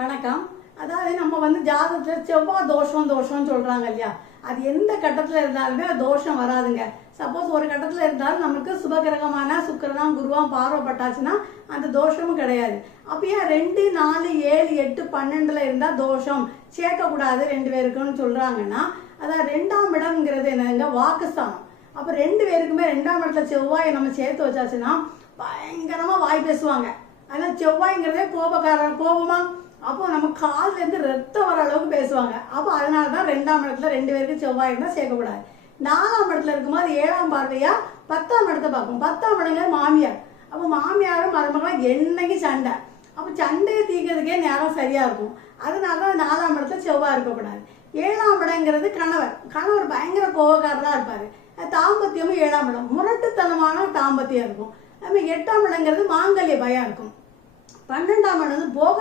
வணக்கம். அதாவது நம்ம ஜாதகத்தில் செவ்வாய் தோஷம்னு சொல்றாங்க இல்லையா, அது எந்த கட்டத்தில் இருந்தாலுமே தோஷம் வராதுங்க. சப்போஸ் ஒரு கட்டத்தில் இருந்தாலும் நமக்கு சுபகிரகமான சுக்கிரனா குருவான் பார்வைப்பட்டாச்சுன்னா அந்த தோஷமும் கிடையாது. அப்பயே 2, 4, 7, 8, 12 இருந்தால் தோஷம் சேர்க்கக்கூடாது 2 பேருக்குன்னு சொல்றாங்கன்னா, அதான் 2ஆம் இடம்ங்கிறது என்னங்க, வாக்குஸ்தானம். அப்போ 2 பேருக்குமே 2ஆம் இடத்துல செவ்வாயை நம்ம சேர்த்து வச்சாச்சுன்னா பயங்கரமா வாய் பேசுவாங்க. அதனால செவ்வாய்ங்கிறதே கோபமா, அப்போ நம்ம கால்ல இருந்து ரத்தம் வர அளவுக்கு பேசுவாங்க. அப்போ அதனாலதான் 2ஆம் இடத்துல 2 பேருக்கு செவ்வாய் இருந்தா சேர்க்கக்கூடாது. 4ஆம் இடத்துல இருக்கும்போது 7ஆம் பார்வையா 10ஆம் இடத்தை பார்க்கும். 10ஆம் இடங்க மாமியார். அப்போ மாமியாரும் மருமகளும் என்னைக்கு சண்டை. அப்போ சண்டையை தீர்க்கிறதுக்கே நேரம் சரியா இருக்கும். அதனாலதான் 4ஆம் இடத்துல செவ்வாய் இருக்கக்கூடாது. 7ஆம் இடங்கிறது கணவர் பயங்கர கோபக்காரரா இருப்பாரு. தாம்பத்தியமும் 7ஆம் இடம் முரட்டுத்தனமான தாம்பத்தியம் இருக்கும். நம்ம 8ஆம் இடங்கிறது மாங்கல்ய பயம் இருக்கும். 12ஆம் இடம் போக